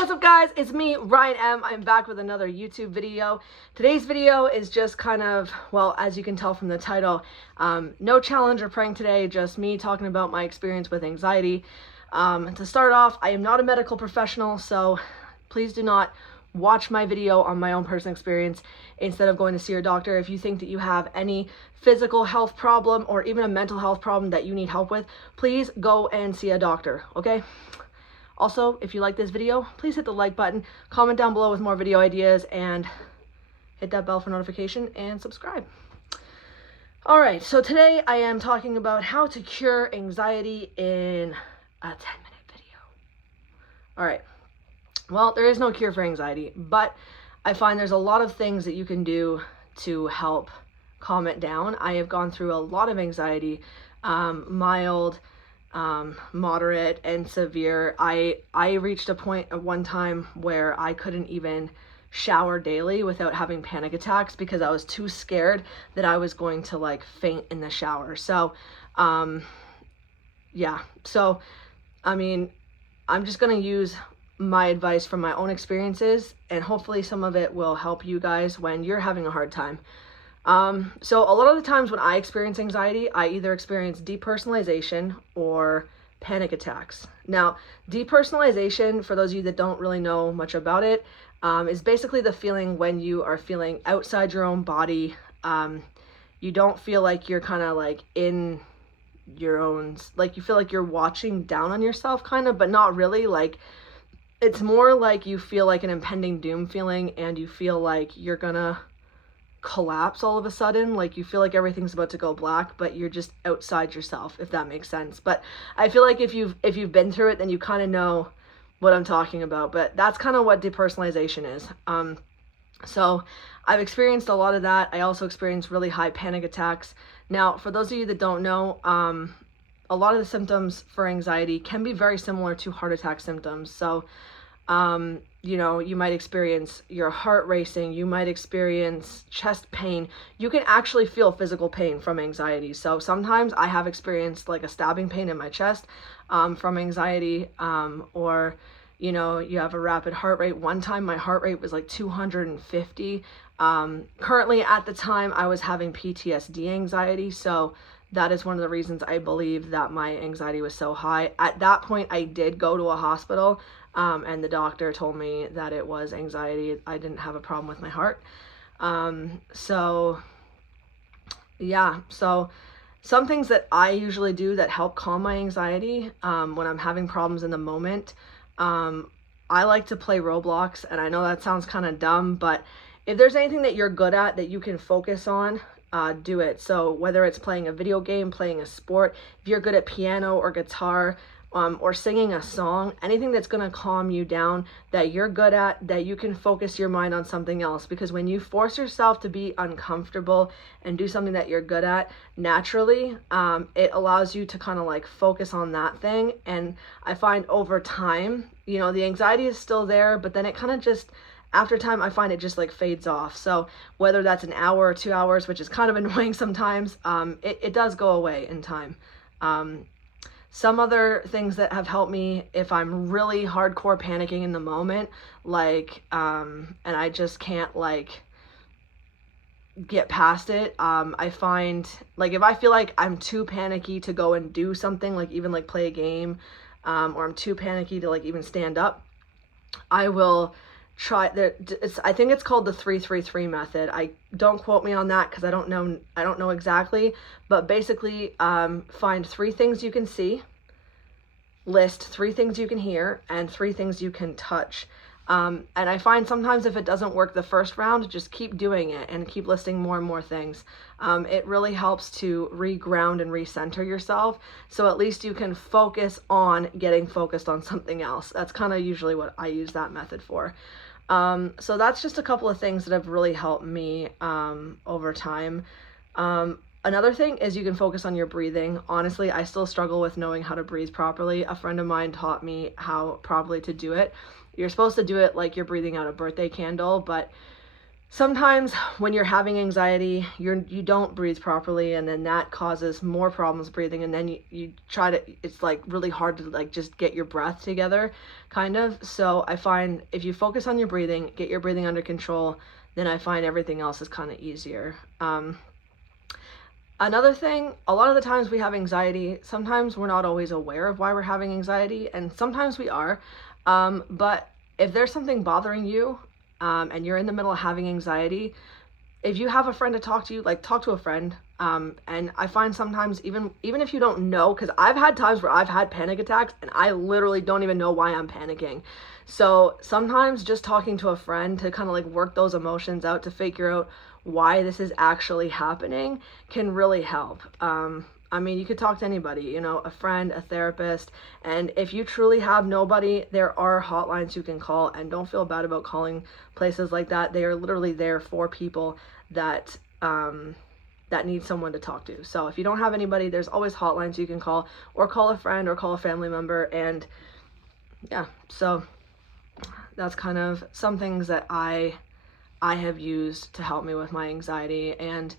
What's up guys, it's me, Ryan M. I'm back with another YouTube video. Today's video is just kind of, well, as you can tell from the title, no challenge or prank today, just me talking about my experience with anxiety. To start off, I am not a medical professional, so please do not watch my video on my own personal experience instead of going to see your doctor. If you think that you have any physical health problem or even a mental health problem that you need help with, please go and see a doctor, okay? Also, if you like this video, please hit the like button, comment down below with more video ideas, and hit that bell for notification and subscribe. All right, so today I am talking about how to cure anxiety in a 10-minute video. All right, well, there is no cure for anxiety, but I find there's a lot of things that you can do to help calm it down. I have gone through a lot of anxiety, mild, moderate, and severe. I reached a point at one time where I couldn't even shower daily without having panic attacks because I was too scared that I was going to like faint in the shower. So yeah, so I mean, I'm just gonna use my advice from my own experiences, and hopefully some of it will help you guys when you're having a hard time. So a lot of the times when I experience anxiety, I either experience depersonalization or panic attacks. Now, depersonalization, for those of you that don't really know much about it, is basically the feeling when you are feeling outside your own body. You don't feel like you're kind of like in your own, like you feel like you're watching down on yourself kind of, but not really. Like, it's more like you feel like an impending doom feeling, and you feel like you're gonna collapse all of a sudden, like you feel like everything's about to go black, but you're just outside yourself, if that makes sense. But I feel like if you've been through it, then you kind of know what I'm talking about. But that's kind of what depersonalization is. So I've experienced a lot of that. I also experienced really high panic attacks. Now, for those of you that don't know, a lot of the symptoms for anxiety can be very similar to heart attack symptoms. So you know, you might experience your heart racing, you might experience chest pain. You can actually feel physical pain from anxiety. So sometimes I have experienced like a stabbing pain in my chest from anxiety, or, you know, you have a rapid heart rate. One time my heart rate was like 250. Currently at the time I was having PTSD anxiety. So that is one of the reasons I believe that my anxiety was so high. At that point, I did go to a hospital, and the doctor told me that it was anxiety. I didn't have a problem with my heart. So yeah, so some things that I usually do that help calm my anxiety when I'm having problems in the moment, I like to play Roblox, and I know that sounds kind of dumb, but if there's anything that you're good at that you can focus on, do it. So whether it's playing a video game, playing a sport, if you're good at piano or guitar, or singing a song, anything that's going to calm you down, that you're good at, that you can focus your mind on something else. Because when you force yourself to be uncomfortable and do something that you're good at naturally, it allows you to kind of like focus on that thing. And I find over time, you know, the anxiety is still there, but then it kind of just, after time, I find it just like fades off. So whether that's an hour or 2 hours, which is kind of annoying sometimes, it does go away in time. Some other things that have helped me if I'm really hardcore panicking in the moment, like, and I just can't like get past it. I find like if I feel like I'm too panicky to go and do something, like even like play a game, or I'm too panicky to like even stand up, I will try I think it's called the 3-3-3 method. I don't quote me on that because I don't know exactly, but basically find 3 things you can see, list 3 things you can hear, and 3 things you can touch. And I find sometimes if it doesn't work the first round, just keep doing it and keep listing more and more things. It really helps to reground and recenter yourself, so at least you can focus on getting focused on something else. That's kind of usually what I use that method for. So that's just a couple of things that have really helped me over time. Another thing is you can focus on your breathing. Honestly, I still struggle with knowing how to breathe properly. A friend of mine taught me how properly to do it. You're supposed to do it like you're breathing out a birthday candle, but sometimes when you're having anxiety, you don't breathe properly, and then that causes more problems breathing, and then you try to, it's like really hard to like just get your breath together, kind of. So I find if you focus on your breathing, get your breathing under control, then I find everything else is kind of easier. Another thing, a lot of the times we have anxiety, sometimes we're not always aware of why we're having anxiety, and sometimes we are. But if there's something bothering you, and you're in the middle of having anxiety, if you have a friend to talk to, like talk to a friend. And I find sometimes even if you don't know, because I've had times where I've had panic attacks and I literally don't even know why I'm panicking. So sometimes just talking to a friend to kind of like work those emotions out, to figure out why this is actually happening, can really help. I mean, you could talk to anybody, you know, a friend, a therapist, and if you truly have nobody, there are hotlines you can call, and don't feel bad about calling places like that. They are literally there for people that that need someone to talk to. So if you don't have anybody, there's always hotlines you can call, or call a friend, or call a family member. And yeah, so that's kind of some things that I have used to help me with my anxiety. And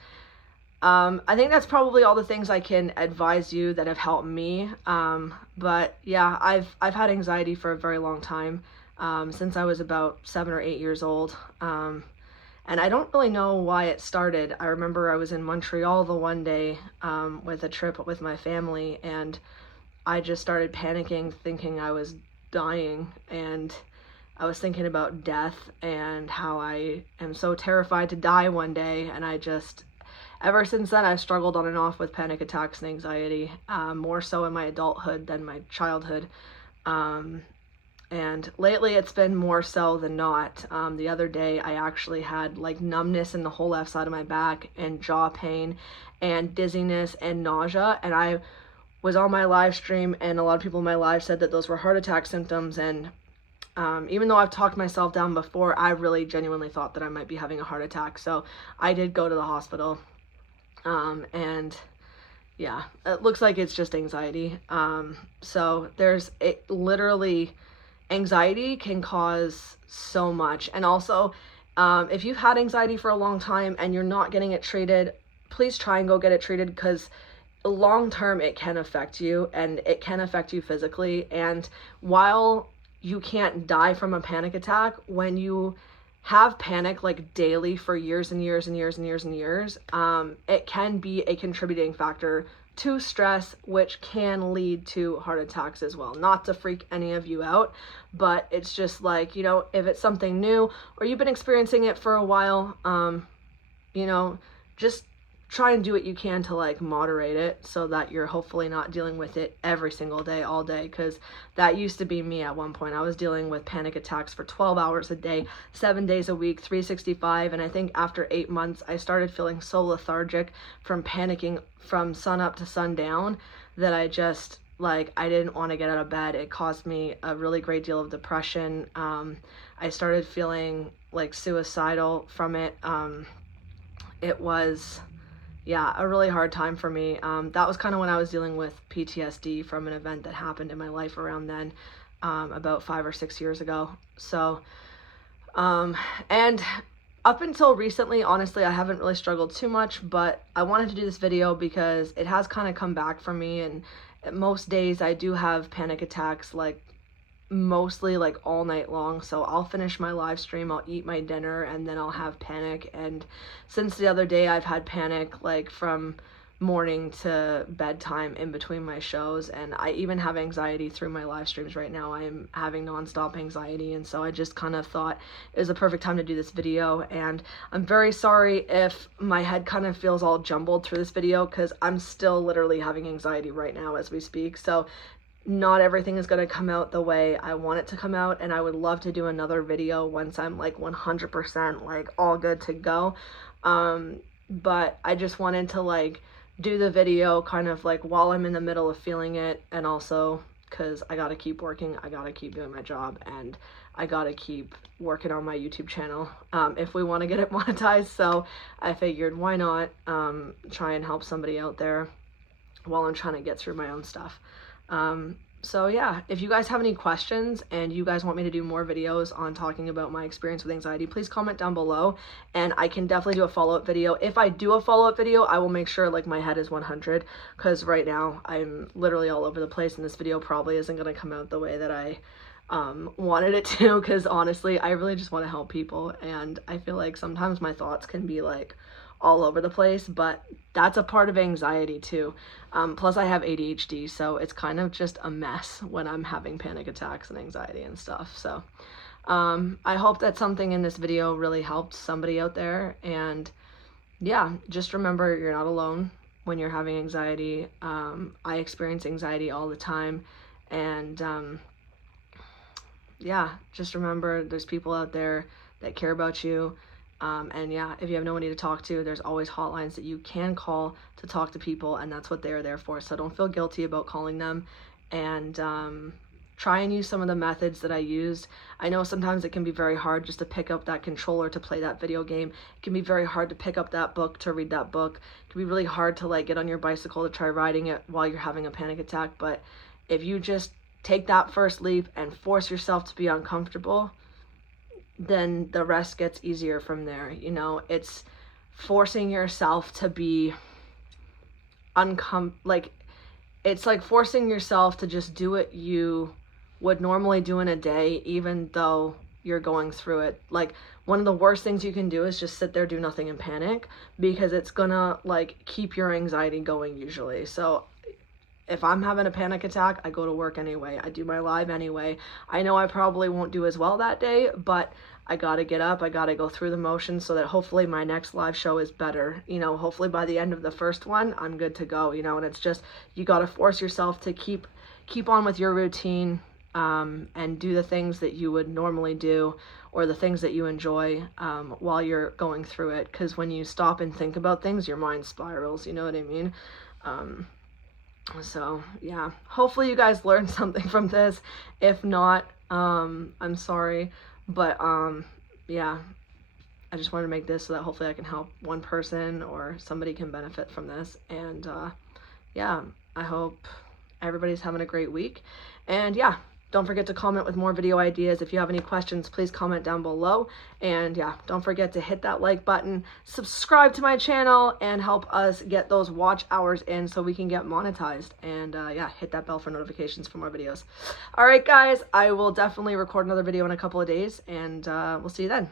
I think that's probably all the things I can advise you that have helped me. But yeah, I've had anxiety for a very long time, since I was about 7 or 8 years old. And I don't really know why it started. I remember I was in Montreal the one day, with a trip with my family, and I just started panicking, thinking I was dying, and I was thinking about death and how I am so terrified to die one day. And ever since then, I've struggled on and off with panic attacks and anxiety, more so in my adulthood than my childhood. And lately it's been more so than not. The other day I actually had like numbness in the whole left side of my back, and jaw pain and dizziness and nausea. And I was on my live stream, and a lot of people in my live said that those were heart attack symptoms. And even though I've talked myself down before, I really genuinely thought that I might be having a heart attack. So I did go to the hospital. And yeah, it looks like it's just anxiety. So literally, anxiety can cause so much. And also, if you've had anxiety for a long time and you're not getting it treated, please try and go get it treated, because long term it can affect you, and it can affect you physically. And while you can't die from a panic attack, when you have panic like daily for years and years and years and years and years, it can be a contributing factor to stress, which can lead to heart attacks as well. Not to freak any of you out, but it's just like, you know, if it's something new or you've been experiencing it for a while, you know, just try and do what you can to like moderate it, so that you're hopefully not dealing with it every single day, all day, because that used to be me at one point. I was dealing with panic attacks for 12 hours a day, 7 days a week, 365. And I think after 8 months, I started feeling so lethargic from panicking from sun up to sundown that I just, like, I didn't want to get out of bed. It caused me a really great deal of depression. I started feeling like suicidal from it. It was, yeah, a really hard time for me. That was kind of when I was dealing with PTSD from an event that happened in my life around then, about 5 or 6 years ago. So, and up until recently, honestly, I haven't really struggled too much, but I wanted to do this video because it has kind of come back for me. And most days I do have panic attacks, like mostly like all night long. So I'll finish my live stream, I'll eat my dinner, and then I'll have panic. And since the other day, I've had panic like from morning to bedtime in between my shows. And I even have anxiety through my live streams right now. I am having nonstop anxiety, and so I just kind of thought it was a perfect time to do this video. And I'm very sorry if my head kind of feels all jumbled through this video, because I'm still literally having anxiety right now as we speak. So not everything is going to come out the way I want it to come out, and I would love to do another video once I'm like 100% like all good to go. But I just wanted to like do the video kind of like while I'm in the middle of feeling it, and also because I gotta keep working, I gotta keep doing my job, and I gotta keep working on my YouTube channel if we want to get it monetized. So I figured, why not try and help somebody out there while I'm trying to get through my own stuff. So yeah, if you guys have any questions and you guys want me to do more videos on talking about my experience with anxiety, please comment down below and I can definitely do a follow-up video. If I do a follow-up video, I will make sure like my head is 100, because right now I'm literally all over the place and this video probably isn't going to come out the way that I wanted it to, because honestly, I really just want to help people, and I feel like sometimes my thoughts can be like all over the place, but that's a part of anxiety too. Plus I have ADHD, so it's kind of just a mess when I'm having panic attacks and anxiety and stuff. So I hope that something in this video really helped somebody out there, and yeah, just remember you're not alone when you're having anxiety. I experience anxiety all the time, and yeah, just remember there's people out there that care about you. And yeah, if you have nobody to talk to, there's always hotlines that you can call to talk to people, and that's what they're there for. So don't feel guilty about calling them, and try and use some of the methods that I used. I know sometimes it can be very hard just to pick up that controller to play that video game. It can be very hard to pick up that book to read that book. It can be really hard to like get on your bicycle to try riding it while you're having a panic attack. But if you just take that first leap and force yourself to be uncomfortable, then the rest gets easier from there. You know, it's forcing yourself to be it's like forcing yourself to just do what you would normally do in a day, even though you're going through it. Like, one of the worst things you can do is just sit there, do nothing, and panic, because it's gonna like keep your anxiety going usually. So if I'm having a panic attack, I go to work anyway. I do my live anyway. I know I probably won't do as well that day, but I gotta get up. I gotta go through the motions so that hopefully my next live show is better. You know, hopefully by the end of the first one, I'm good to go, you know, and it's just, you gotta force yourself to keep on with your routine, and do the things that you would normally do, or the things that you enjoy while you're going through it. Because when you stop and think about things, your mind spirals, you know what I mean? So yeah, hopefully you guys learned something from this. If not, I'm sorry, but yeah, I just wanted to make this so that hopefully I can help one person or somebody can benefit from this. And yeah, I hope everybody's having a great week. And yeah, don't forget to comment with more video ideas. If you have any questions, please comment down below. And yeah, don't forget to hit that like button, subscribe to my channel, and help us get those watch hours in so we can get monetized. And yeah, hit that bell for notifications for more videos. All right, guys, I will definitely record another video in a couple of days, and we'll see you then.